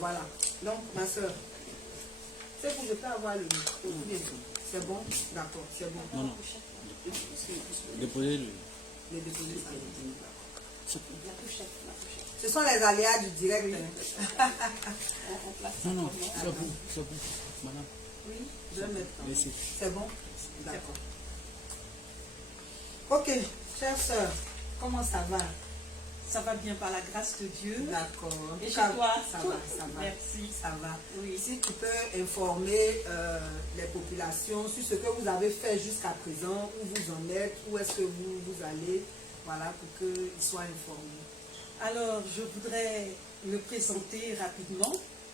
voilà. Donc, ma soeur, c'est que je peux avoir le micro. C'est bon? D'accord, c'est bon. Non, non. Déposez-le. Les déposer, ça veut dire, d'accord. La pochette. Ce sont les aléas du direct. Non, non, c'est bon, c'est bon. Madame. Oui, je vais mettre. Merci. C'est bon? D'accord. Ok, chère soeur, comment ça va? Ça va bien par la grâce de Dieu. D'accord. Et chez toi? Ça va, ça va. Merci. Ça va. Oui. Si tu peux informer les populations sur ce que vous avez fait jusqu'à présent, où vous en êtes, où est-ce que vous allez, voilà, pour qu'ils soient informés. Alors, je voudrais me présenter rapidement.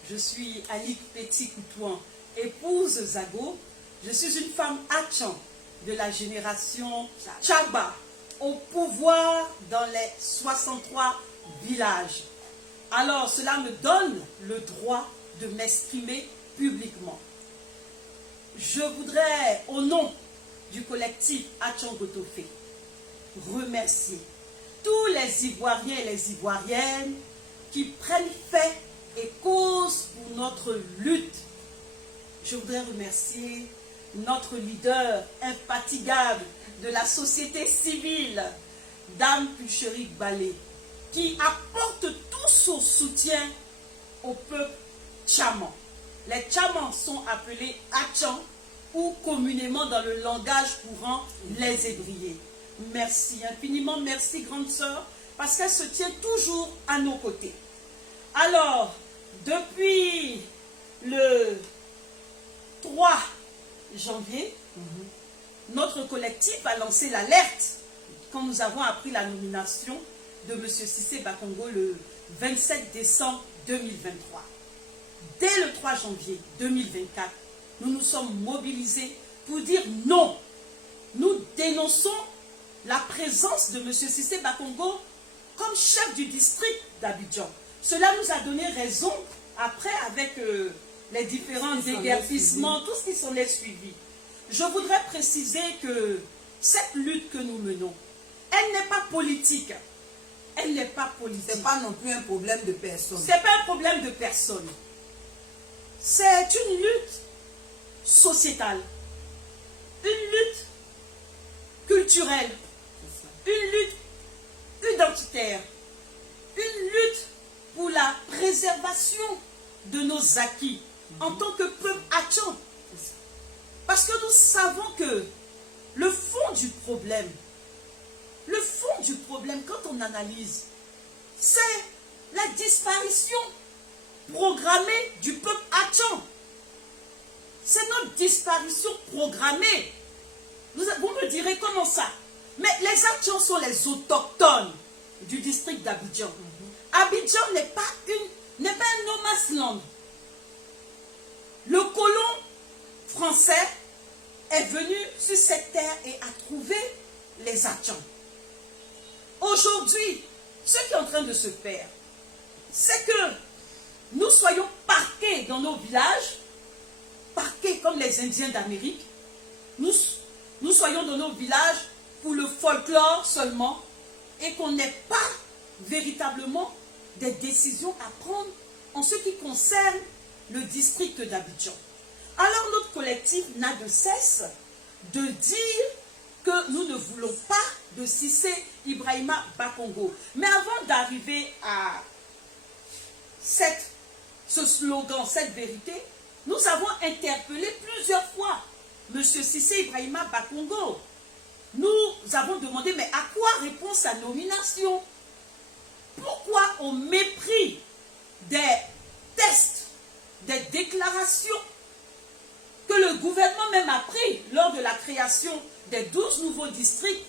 Je suis Alique Petit-Coutouan, épouse Zago. Je suis une femme Achan de la génération Tchaba, au pouvoir dans les 63 villages. Alors, cela me donne le droit de m'exprimer publiquement. Je voudrais, au nom du collectif Achan Gotofé, remercier tous les Ivoiriens et les Ivoiriennes qui prennent fait et cause pour notre lutte. Je voudrais remercier notre leader infatigable de la société civile, Dame Pulchérie Balé, qui apporte tout son soutien au peuple tchaman. Les tchamans sont appelés Achan ou communément dans le langage courant les ébriers. Merci infiniment, merci grande sœur, parce qu'elle se tient toujours à nos côtés. Alors, depuis le 3 janvier, notre collectif a lancé l'alerte quand nous avons appris la nomination de M. Cissé Bakongo le 27 décembre 2023. Dès le 3 janvier 2024, nous nous sommes mobilisés pour dire non. Nous dénonçons la présence de M. Cissé Bakongo comme chef du district d'Abidjan. Cela nous a donné raison après avec les différents déguerpissements, tout ce qui s'en est suivi. Je voudrais préciser que cette lutte que nous menons, elle n'est pas politique. Elle n'est pas politique. Ce n'est pas non plus un problème de personne. Ce n'est pas un problème de personne. C'est une lutte sociétale, une lutte culturelle, une lutte identitaire, une lutte pour la préservation de nos acquis en tant que peuple Achan. Parce que nous savons que le fond du problème, quand on analyse, c'est la disparition programmée du peuple Achan. C'est notre disparition programmée. Vous me direz comment ça? Mais les Achans sont les autochtones du district d'Abidjan. Abidjan n'est pas un no man's land. Le colon français est venu sur cette terre et a trouvé les Achans. Aujourd'hui, ce qui est en train de se faire, c'est que nous soyons parqués dans nos villages, parqués comme les Indiens d'Amérique, nous soyons dans nos villages pour le folklore seulement et qu'on n'ait pas véritablement des décisions à prendre en ce qui concerne le district d'Abidjan. Alors notre collectif n'a de cesse de dire que nous ne voulons pas de Cissé Ibrahima Bakongo. Mais avant d'arriver à ce slogan, cette vérité, nous avons interpellé plusieurs fois M. Cissé Ibrahima Bakongo. Nous avons demandé, mais à quoi répond sa nomination? Pourquoi, au mépris des tests, des déclarations que le gouvernement même a pris lors de la création des 12 nouveaux districts,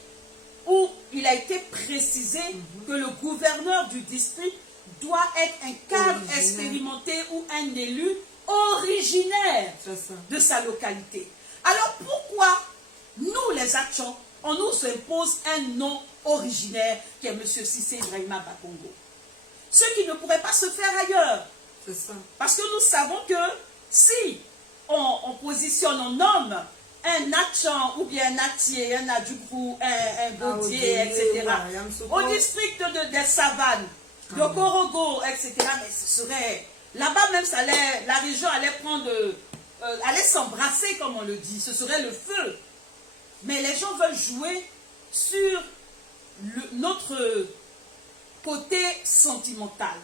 où il a été précisé que le gouverneur du district doit être un cadre expérimenté ou un élu originaire de sa localité. Alors pourquoi nous les Achans, on nous impose un nom originaire qui est M. Cissé Ibrahima Bakongo? Ce qui ne pourrait pas se faire ailleurs. C'est ça. Parce que nous savons que si on positionne, on nomme un Achan ou bien un Atier, un Adjoukrou, un Gaudier, etc. Au district des Savanes, de Korogo, etc. Mais ce serait Là-bas même, la région allait prendre, allait s'embrasser, comme on le dit. Ce serait le feu. Mais les gens veulent jouer sur notre côté sentimental.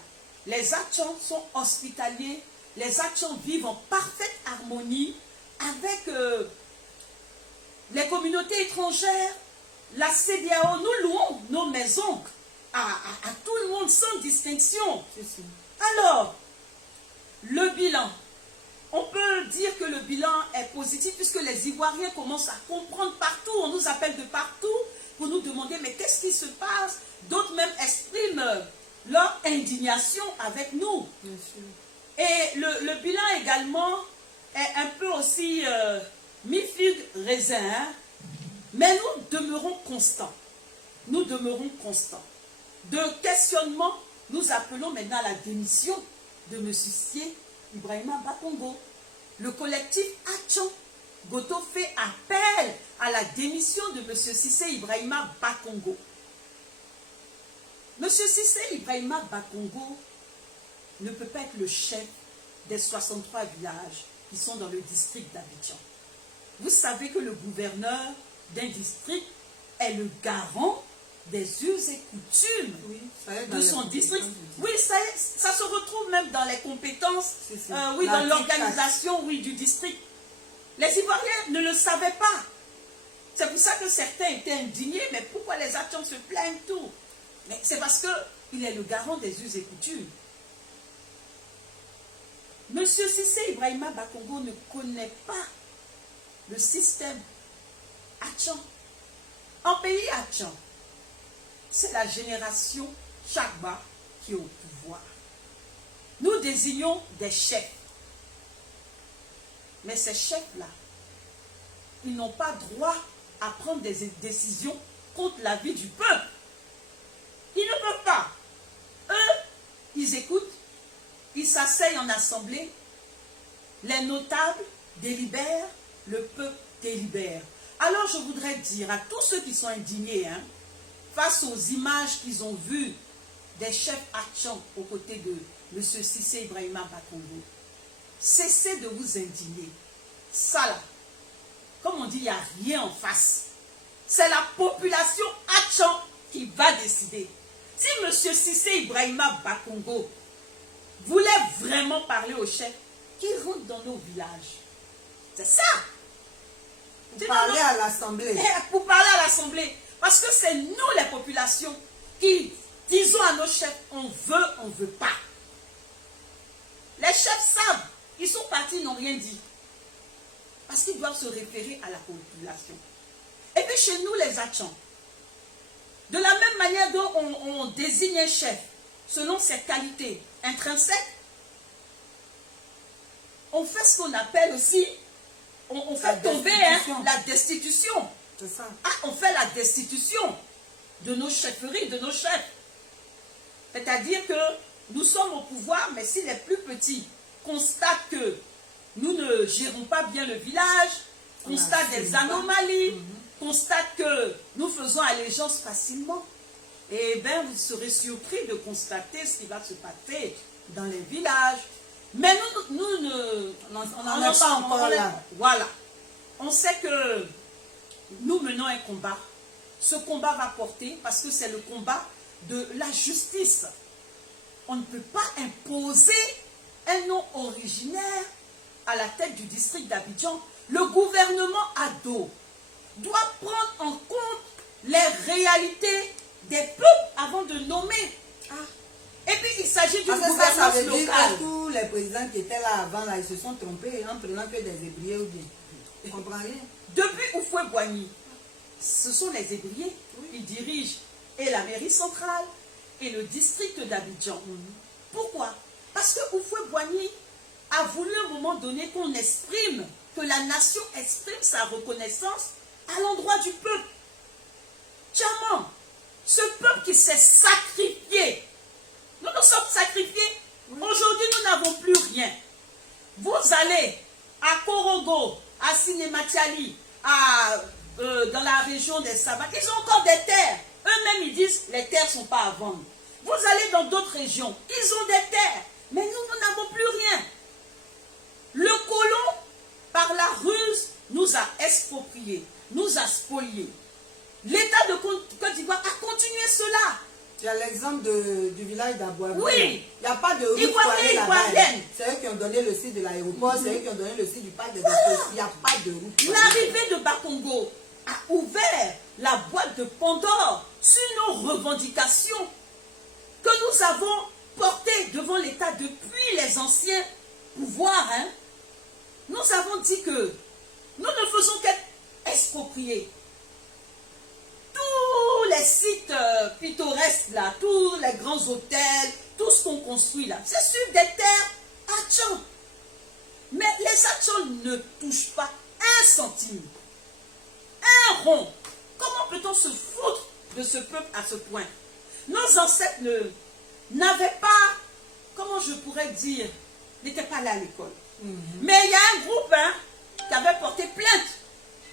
Les Atchans sont hospitaliers. Les Atchans vivent en parfaite harmonie avec les communautés étrangères. La CEDEAO, nous louons nos maisons à tout le monde sans distinction. Alors, le bilan. On peut dire que le bilan est positif puisque les Ivoiriens commencent à comprendre partout. On nous appelle de partout pour nous demander mais qu'est-ce qui se passe? D'autres même expriment leur indignation avec nous. Bien sûr. Et le bilan également est un peu aussi mi-figue raisin. Hein? Mais nous demeurons constants. Nous demeurons constants. De questionnement, nous appelons maintenant à la démission de M. Cissé Ibrahima Bakongo. Le collectif Atchan Goto fait appel à la démission de M. Cissé Ibrahima Bakongo. M. Cissé Ibrahima Bakongo ne peut pas être le chef des 63 villages qui sont dans le district d'Abidjan. Vous savez que le gouverneur d'un district est le garant des us et coutumes de son district. Oui, ça se retrouve même dans les compétences, oui, dans l'organisation du district. Les Ivoiriens ne le savaient pas. C'est pour ça que certains étaient indignés. Mais pourquoi les Atchans se plaignent tout? Mais c'est parce qu'il est le garant des us et coutumes. Monsieur Cissé Ibrahima Bakongo ne connaît pas le système Atchan. En pays Atchan, c'est la génération Chagba qui est au pouvoir. Nous désignons des chefs. Mais ces chefs-là, ils n'ont pas droit à prendre des décisions contre l'avis du peuple. Ils ne peuvent pas. Eux, ils écoutent, ils s'asseyent en assemblée, les notables délibèrent, le peuple délibère. Alors je voudrais dire à tous ceux qui sont indignés, face aux images qu'ils ont vues des chefs Atchans aux côtés de M. Cissé Ibrahima Bakongo, cessez de vous indigner. Ça là, comme on dit, il n'y a rien en face. C'est la population Atchan qui va décider. Si M. Cissé Ibrahima Bakongo voulait vraiment parler aux chefs, qui rentrent dans nos villages. C'est ça. Pour parler à l'Assemblée. Pour parler à l'Assemblée. Parce que c'est nous, les populations, qui disons à nos chefs, on ne veut pas. Les chefs savent. Ils sont partis, ils n'ont rien dit. Parce qu'ils doivent se référer à la population. Et puis chez nous, les Atchans, de la même manière dont on désigne un chef, selon ses qualités intrinsèques, on fait ce qu'on appelle aussi, on fait tomber la destitution. C'est ça. On fait la destitution de nos chefferies, de nos chefs. C'est-à-dire que nous sommes au pouvoir, mais si les plus petits constatent que nous ne gérons pas bien le village, constatent des anomalies, constatent que nous faisons allégeance facilement, eh bien vous serez surpris de constater ce qui va se passer dans les villages. Mais nous n'en est pas encore là. Voilà. On sait que nous menons un combat. Ce combat va porter, parce que c'est le combat de la justice. On ne peut pas imposer un nom originaire à la tête du district d'Abidjan. Le gouvernement Ado doit prendre en compte les réalités des peuples avant de nommer. Et puis il s'agit d'une gouvernance ça veut dire locale. que tous les présidents qui étaient là avant, là, ils se sont trompés en prenant que des ébriers ou bien. Vous comprenez? Depuis Houphouët-Boigny, ce sont les Ébriers qui dirigent et la mairie centrale et le district d'Abidjan. Pourquoi? Parce que Houphouët-Boigny a voulu à un moment donné qu'on exprime, que la nation exprime sa reconnaissance à l'endroit du peuple. Tchaman, ce peuple qui s'est sacrifié, nous nous sommes sacrifiés. Aujourd'hui, nous n'avons plus rien. Vous allez à Korogo, à Sinématiali, dans la région des Sabbats, ils ont encore des terres. Eux-mêmes, ils disent, les terres ne sont pas à vendre. Vous allez dans d'autres régions, ils ont des terres. Mais nous n'avons plus rien. Le colon, par la ruse, nous a expropriés, nous a spoliés. L'État de Côte d'Ivoire a continué cela. Il y a l'exemple du village d'Abouabou. Oui. Il n'y a pas de route pour aller là-bas. C'est eux qui ont donné le site de l'aéroport, c'est eux qui ont donné le site du parc des espèces. Il n'y a pas de route. L'arrivée de Bakongo a ouvert la boîte de Pandore sur nos revendications que nous avons portées devant l'État depuis les anciens pouvoirs. Hein. Nous avons dit que nous ne faisons qu'exproprier tous les sites pittoresques là, tous les grands hôtels, tout ce qu'on construit là, c'est sur des terres Atchans. Mais les Atchans ne touchent pas un centime, un rond. Comment peut-on se foutre de ce peuple à ce point? Nos ancêtres n'avaient pas, comment je pourrais dire, n'étaient pas là à l'école. Mais il y a un groupe hein, qui avait porté plainte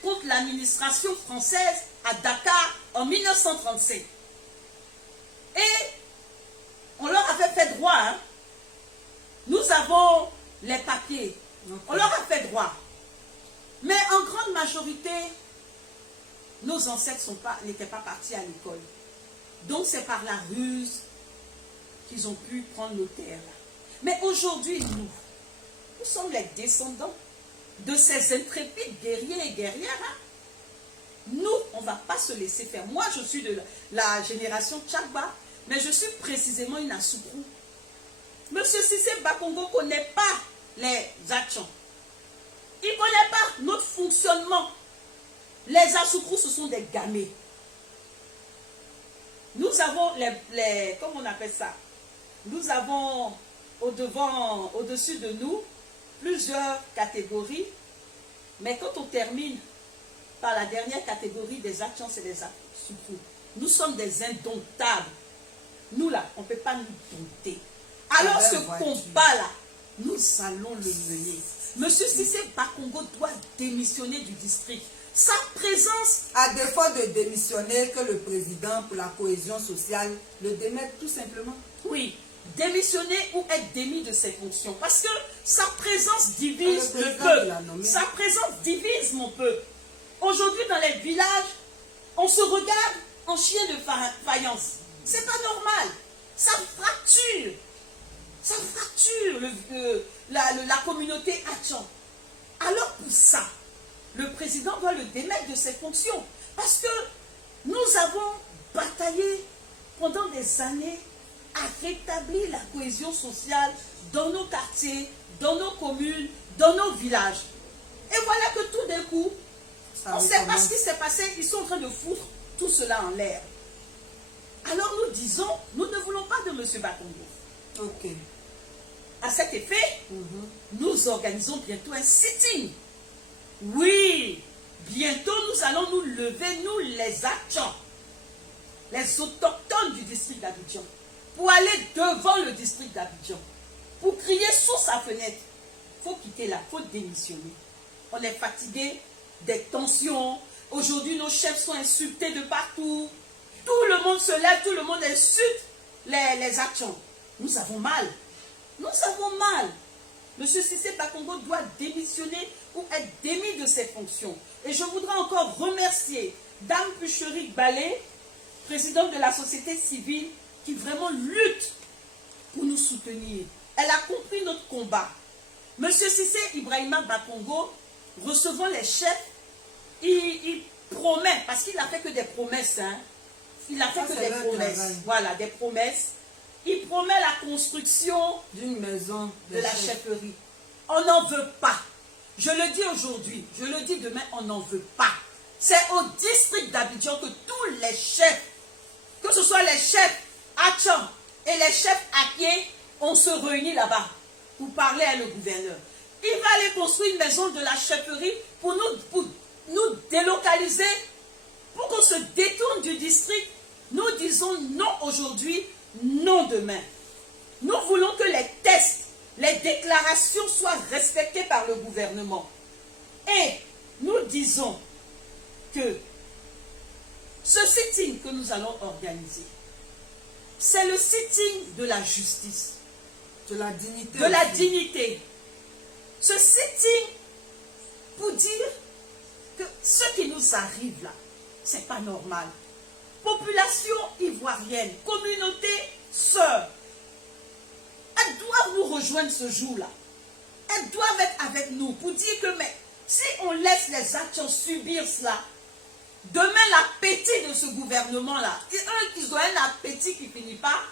contre l'administration française à Dakar en 1937. Et on leur avait fait droit. Hein. Nous avons les papiers. On leur a fait droit. Mais en grande majorité, nos ancêtres n'étaient pas partis à l'école. Donc c'est par la ruse qu'ils ont pu prendre nos terres. Mais aujourd'hui, nous sommes les descendants de ces intrépides guerriers et guerrières. Hein. Nous, on ne va pas se laisser faire. Moi, je suis de la génération Tchakba, mais je suis précisément une Asoukrou. Monsieur Cissé Bakongo ne connaît pas les Atchans. Il ne connaît pas notre fonctionnement. Les Asoukrous, ce sont des gamés. Nous avons comment on appelle ça? Nous avons au-dessus de nous, plusieurs catégories. Mais quand on termine par la dernière catégorie des Atchans, c'est les Asoukrous. Nous sommes des indomptables. Nous là, on ne peut pas nous dompter. Alors ce combat-là, nous allons le mener. Monsieur Cissé Bakongo doit démissionner du district. Sa présence... À défaut de démissionner, que le président pour la cohésion sociale le démette tout simplement. Oui, démissionner ou être démis de ses fonctions. Parce que sa présence divise le peuple. Sa présence divise mon peuple. Aujourd'hui, dans les villages, on se regarde en chien de faïence. C'est pas normal. Ça fracture. Ça fracture la communauté Atchan. Alors pour ça, le président doit le démettre de ses fonctions. Parce que nous avons bataillé pendant des années à rétablir la cohésion sociale dans nos quartiers, dans nos communes, dans nos villages. Et voilà que tout d'un coup, on ne sait pas ce qui s'est passé, ils sont en train de foutre tout cela en l'air. Alors nous disons, nous ne voulons pas de M. Bakongo. Ok. À cet effet, nous organisons bientôt un sitting. Oui, bientôt nous allons nous lever, nous les Atchans, les autochtones du district d'Abidjan, pour aller devant le district d'Abidjan, pour crier sous sa fenêtre. Il faut quitter là, il faut démissionner. On est fatigué des tensions. Aujourd'hui, nos chefs sont insultés de partout. Tout le monde se lève, tout le monde insulte les Atchans. Nous avons mal. Nous avons mal. Monsieur Cissé Bakongo doit démissionner ou être démis de ses fonctions. Et je voudrais encore remercier Dame Pucherie Balé, présidente de la société civile, qui vraiment lutte pour nous soutenir. Elle a compris notre combat. Monsieur Cissé Ibrahima Bakongo, recevant les chefs, il promet, parce qu'il n'a fait que des promesses, hein. Il n'a fait que des promesses. Travail. Voilà, des promesses. Il promet la construction d'une maison de la chefferie. On n'en veut pas. Je le dis aujourd'hui, je le dis demain, on n'en veut pas. C'est au district d'Abidjan que tous les chefs, que ce soit les chefs Atchans et les chefs Aké, on se réunit là-bas pour parler à le gouverneur. Il va aller construire une maison de la chefferie pour nous délocaliser, pour qu'on se détourne du district. Nous disons non aujourd'hui, non demain. Nous voulons que les tests, les déclarations soient respectées par le gouvernement. Et nous disons que ce sitting que nous allons organiser, c'est le sitting de la justice. De la dignité. De la aussi. dignité. Ce sitting pour dire que ce qui nous arrive là, c'est pas normal. Population ivoirienne, communauté sœur, elles doivent nous rejoindre ce jour-là. Elles doivent être avec nous pour dire que mais si on laisse les actions subir cela, demain l'appétit de ce gouvernement-là, ils ont un appétit qui ne finit pas,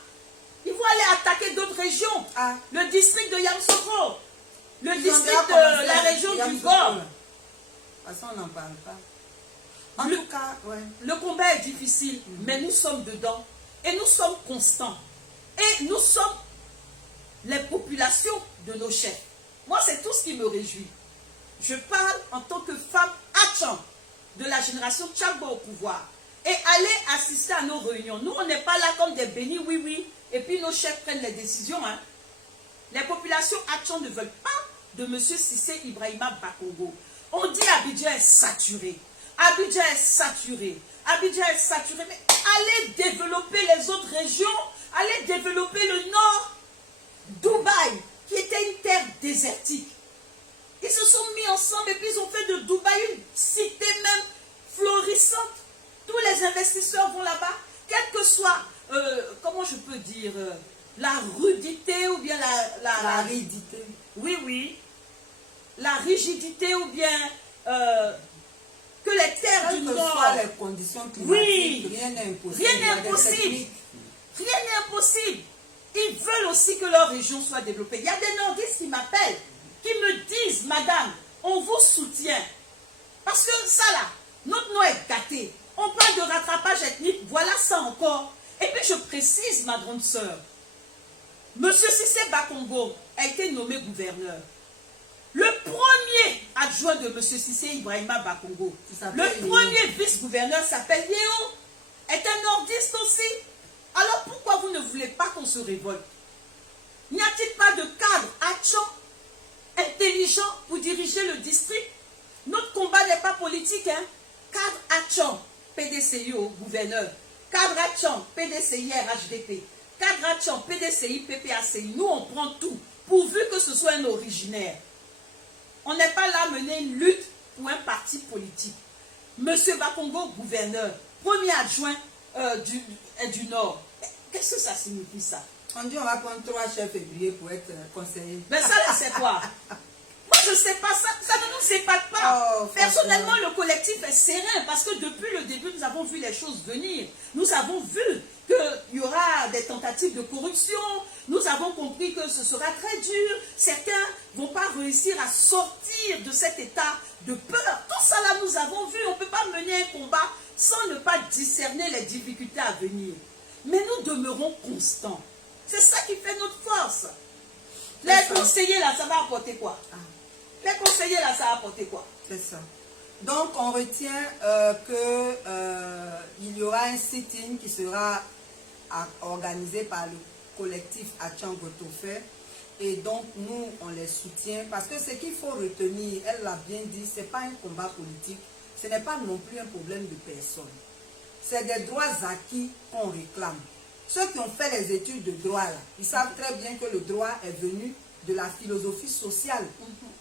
ils vont aller attaquer d'autres régions. Ah. Le district de Yamoussoukro, le Ils ont district déjà de commencé la à région dire du Yamoussoukro, Gord. là. De toute façon, on n'en parle pas. En Le- tout cas, ouais. Le combat est difficile, mais nous sommes dedans. Et nous sommes constants. Et nous sommes les populations de nos chefs. Moi, c'est tout ce qui me réjouit. Je parle en tant que femme Achan de la génération Tchamba au pouvoir. Et aller assister à nos réunions. Nous, on n'est pas là comme des bénis, oui, oui. Et puis nos chefs prennent les décisions. Hein. Les populations Achan ne veulent pas de M. Cissé Ibrahima Bakongo. On dit Abidjan est saturé. Abidjan est saturé. Abidjan est saturé. Mais allez développer les autres régions. Allez développer le nord. Dubaï, qui était une terre désertique. Ils se sont mis ensemble et puis ils ont fait de Dubaï une cité même florissante. Tous les investisseurs vont là-bas. Quelle que soit, comment je peux dire, la rudité ou bien La rigidité. oui, oui. La rigidité ou bien que les terres Quelles du que Nord. soient les conditions climatiques, Oui. rien n'est impossible. Rien Il y a n'est des impossible. techniques. Rien n'est impossible. Ils veulent aussi que leur région soit développée. Il y a des nordistes qui m'appellent, qui me disent, madame, on vous soutient. Parce que ça là, notre nom est gâté. On parle de rattrapage ethnique, voilà ça encore. Et puis je précise, ma grande sœur, Monsieur Cissé Bakongo a été nommé gouverneur. Le premier adjoint de M. Cissé Ibrahima Bakongo, le premier vice-gouverneur s'appelle Léo, est un nordiste aussi. Alors pourquoi vous ne voulez pas qu'on se révolte? N'y a-t-il pas de cadre Achan, intelligent pour diriger le district? Notre combat n'est pas politique, hein? Cadre Achan, PDCIO, gouverneur. Cadre Achan, PDCI, RHDP. Cadre Achan, PDCI, PPACI. Nous, on prend tout, pourvu que ce soit un originaire. On n'est pas là à mener une lutte pour un parti politique. Monsieur Bakongo, gouverneur, premier adjoint du Nord. Qu'est-ce que ça signifie, ça? On dit on va prendre 3 chefs février pour être conseiller. Mais ça, là, c'est quoi? Moi, je ne sais pas ça. Ça ne nous épate pas. Oh, Personnellement, le collectif est serein parce que depuis le début, nous avons vu les choses venir. Nous avons vu qu'il y aura des tentatives de corruption. Nous avons compris que ce sera très dur. Certains ne vont pas réussir à sortir de cet état de peur. Tout ça, là, nous avons vu. On ne peut pas mener un combat sans ne pas discerner les difficultés à venir. Mais nous demeurons constants. C'est ça qui fait notre force. Les conseillers, là, ça va apporter quoi? Les conseillers, là, ça va apporter quoi? C'est ça. Donc, on retient qu'il y aura un sit-in qui sera organisé par le collectif Achan Gotofé. Et donc, nous, on les soutient. Parce que ce qu'il faut retenir, elle l'a bien dit, ce n'est pas un combat politique. Ce n'est pas non plus un problème de personne. C'est des droits acquis qu'on réclame. Ceux qui ont fait les études de droit, là, ils savent très bien que le droit est venu de la philosophie sociale.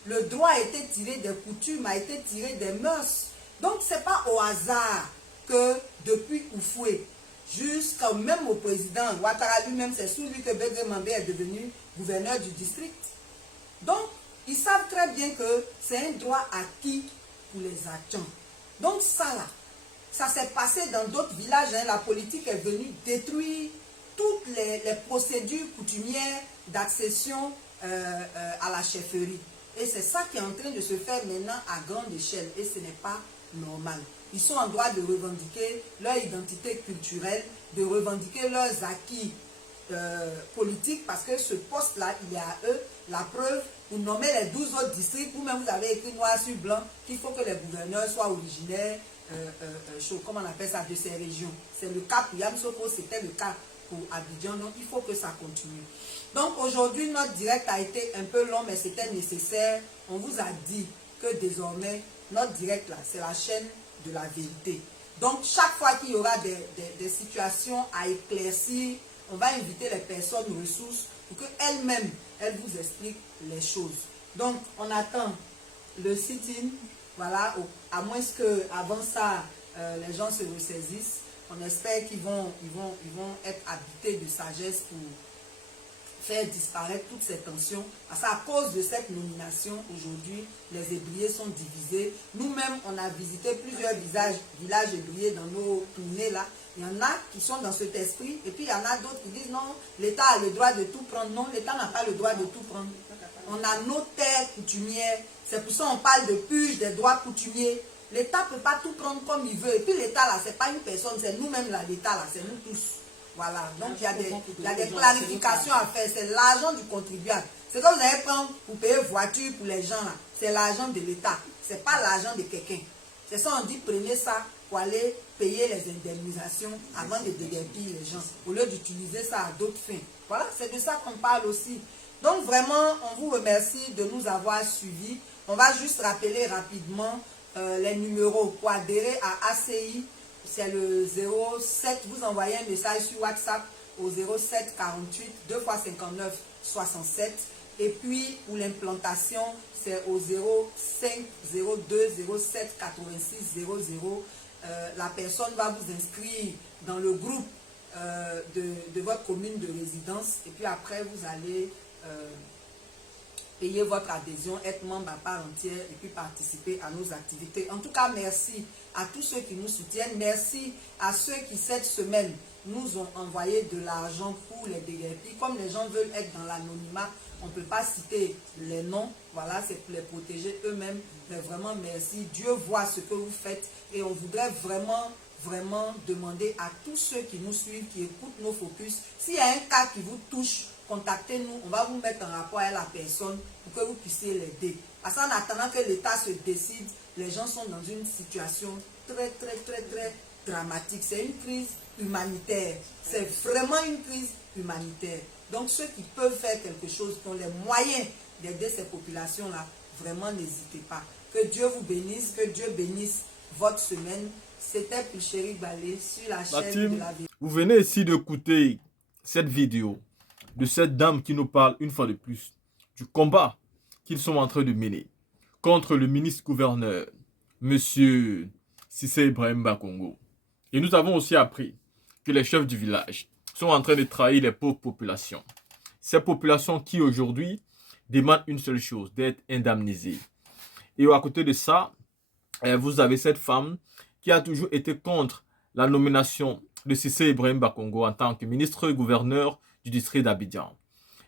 Le droit a été tiré des coutumes, a été tiré des mœurs. Donc, ce n'est pas au hasard que depuis Oufoué, jusqu'au même au président, Ouattara lui-même, c'est sous lui que Bégré Mambé est devenu gouverneur du district. Donc, ils savent très bien que c'est un droit acquis pour les Achan. Donc, ça là, ça s'est passé dans d'autres villages. Hein. La politique est venue détruire toutes les procédures coutumières d'accession à la chefferie. Et c'est ça qui est en train de se faire maintenant à grande échelle. Et ce n'est pas normal. Ils sont en droit de revendiquer leur identité culturelle, de revendiquer leurs acquis politiques, parce que ce poste-là, il est à eux. La preuve, vous nommez les 12 autres districts, ou même vous avez écrit noir sur blanc qu'il faut que les gouverneurs soient originaires, comment on appelle ça, de ces régions. C'est le cas pour Yamoussoukro, c'était le cas pour Abidjan, donc il faut que ça continue. Donc aujourd'hui, notre direct a été un peu long, mais c'était nécessaire. On vous a dit que désormais, notre direct là, c'est la chaîne de la vérité. Donc chaque fois qu'il y aura des situations à éclaircir, on va inviter les personnes ressources pour qu'elle-même, elle vous explique les choses. Donc, on attend le sit-in, voilà, à moins qu'avant ça, les gens se ressaisissent. On espère qu'ils vont être habités de sagesse pour faire disparaître toutes ces tensions. Parce qu'à cause de cette nomination, aujourd'hui, les ébriers sont divisés. Nous-mêmes, on a visité plusieurs villages ébriers dans nos tournées là. Il y en a qui sont dans cet esprit, et puis il y en a d'autres qui disent non, l'État a le droit de tout prendre. Non, l'État n'a pas le droit de tout prendre. On a nos terres coutumières, c'est pour ça qu'on parle de purge des droits coutumiers. L'État ne peut pas tout prendre comme il veut. Et puis l'État là, c'est pas une personne, c'est nous-mêmes là, l'État là, c'est nous tous. Voilà, donc il y a des clarifications à faire. C'est l'argent du contribuable. C'est que vous allez prendre pour payer voiture pour les gens là. C'est l'argent de l'État. C'est pas l'argent de quelqu'un. C'est ça, on dit prenez ça pour aller payer les indemnisations avant de déguerpir les gens. Au lieu d'utiliser ça à d'autres fins. Voilà, c'est de ça qu'on parle aussi. Donc vraiment, on vous remercie de nous avoir suivis. On va juste rappeler rapidement les numéros pour adhérer à ACI. C'est le 07, vous envoyez un message sur WhatsApp au 07 48 2 x 59 67. Et puis pour l'implantation, c'est au 05 02 07 86 00. La personne va vous inscrire dans le groupe de votre commune de résidence. Et puis après, vous allez payer votre adhésion, être membre à part entière et puis participer à nos activités. En tout cas, merci à tous ceux qui nous soutiennent. Merci à ceux qui, cette semaine, nous ont envoyé de l'argent pour les déguerpis. Comme les gens veulent être dans l'anonymat, on ne peut pas citer les noms. Voilà, c'est pour les protéger eux-mêmes. Mais vraiment, merci. Dieu voit ce que vous faites et on voudrait vraiment demander à tous ceux qui nous suivent, qui écoutent nos focus, s'il y a un cas qui vous touche, contactez-nous, on va vous mettre en rapport avec la personne pour que vous puissiez l'aider. Parce qu'en attendant que l'État se décide, les gens sont dans une situation très dramatique. C'est une crise humanitaire. C'est vraiment une crise humanitaire. Donc ceux qui peuvent faire quelque chose, qui ont les moyens d'aider ces populations-là, vraiment n'hésitez pas. Que Dieu vous bénisse, que Dieu bénisse votre semaine. C'était Pulchéri Balé sur la chaîne de la vie. Vous venez ici d'écouter cette vidéo de cette dame qui nous parle une fois de plus du combat qu'ils sont en train de mener contre le ministre-gouverneur, M. Cissé Ibrahim Bakongo. Et nous avons aussi appris que les chefs du village sont en train de trahir les pauvres populations. Ces populations qui aujourd'hui demandent une seule chose, d'être indemnisées. Et à côté de ça, vous avez cette femme qui a toujours été contre la nomination de Cissé Ibrahim Bakongo en tant que ministre-gouverneur du district d'Abidjan.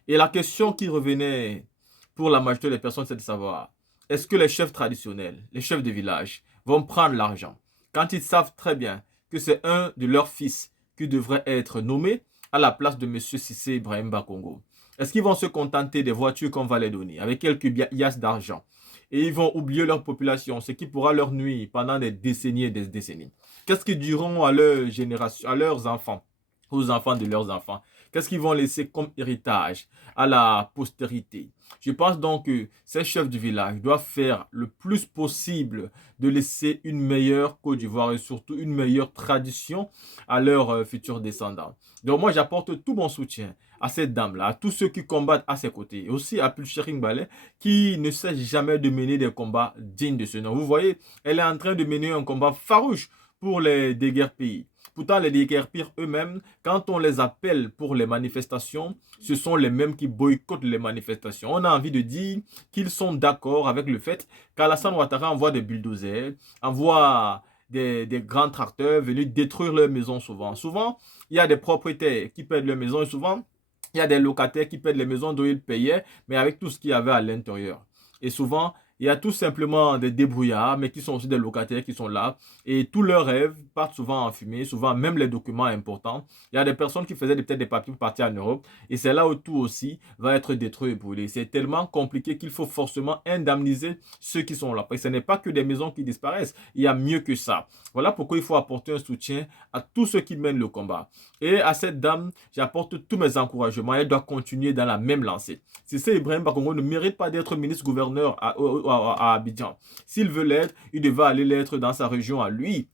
Et la question qui revenait pour la majorité des personnes, c'est de savoir, est-ce que les chefs traditionnels, les chefs de village, vont prendre l'argent quand ils savent très bien que c'est un de leurs fils qui devrait être nommé à la place de M. Cissé Ibrahim Bakongo? Est-ce qu'ils vont se contenter des voitures qu'on va les donner avec quelques liasses d'argent et ils vont oublier leur population, ce qui pourra leur nuire pendant des décennies et des décennies? Qu'est-ce qu'ils diront à leur génération, à leurs enfants, aux enfants de leurs enfants? Qu'est-ce qu'ils vont laisser comme héritage à la postérité? Je pense donc que ces chefs du village doivent faire le plus possible de laisser une meilleure Côte d'Ivoire et surtout une meilleure tradition à leurs futurs descendants. Donc moi, j'apporte tout mon soutien à cette dame-là, à tous ceux qui combattent à ses côtés. Et aussi à Pulchéri Balé, qui ne cesse jamais de mener des combats dignes de ce nom. Vous voyez, elle est en train de mener un combat farouche pour les déguerpis. Pourtant, les déguerpir eux-mêmes, quand on les appelle pour les manifestations, ce sont les mêmes qui boycottent les manifestations. On a envie de dire qu'ils sont d'accord avec le fait qu'Alassane Ouattara envoie des bulldozers, envoie des grands tracteurs venus détruire leurs maisons souvent. Souvent, il y a des propriétaires qui perdent leurs maisons et souvent, il y a des locataires qui perdent les maisons dont ils payaient, mais avec tout ce qu'il y avait à l'intérieur. Et souvent, il y a tout simplement des débrouillards, mais qui sont aussi des locataires qui sont là. Et tous leurs rêves partent souvent en fumée, souvent même les documents importants. Il y a des personnes qui faisaient peut-être des papiers pour partir en Europe. Et c'est là où tout aussi va être détruit et brûlé. C'est tellement compliqué qu'il faut forcément indemniser ceux qui sont là. Parce que ce n'est pas que des maisons qui disparaissent. Il y a mieux que ça. Voilà pourquoi il faut apporter un soutien à tous ceux qui mènent le combat. Et à cette dame, j'apporte tous mes encouragements. Elle doit continuer dans la même lancée. Cissé Ibrahim Bakongo ne mérite pas d'être ministre-gouverneur à Abidjan. S'il veut l'être, il devait aller l'être dans sa région à lui,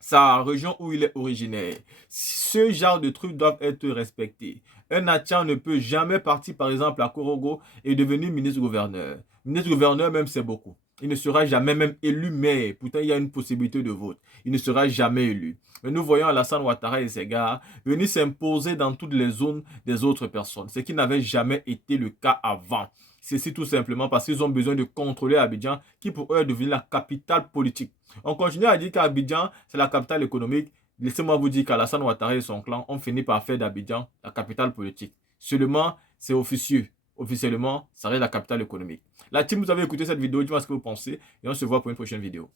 sa région où il est originaire. Ce genre de trucs doivent être respectés. Un Atchan ne peut jamais partir, par exemple, à Korogo et devenir ministre-gouverneur. Ministre-gouverneur, même, c'est beaucoup. Il ne sera jamais même élu maire. Pourtant, il y a une possibilité de vote. Il ne sera jamais élu. Mais nous voyons Alassane Ouattara et ses gars venir s'imposer dans toutes les zones des autres personnes. Ce qui n'avait jamais été le cas avant. C'est tout simplement parce qu'ils ont besoin de contrôler Abidjan, qui pour eux est devenu la capitale politique. On continue à dire qu'Abidjan, c'est la capitale économique. Laissez-moi vous dire qu'Alassane Ouattara et son clan ont fini par faire d'Abidjan la capitale politique. Seulement, c'est officieux. Officiellement, ça reste la capitale économique. La team, vous avez écouté cette vidéo, dites-moi ce que vous pensez et on se voit pour une prochaine vidéo.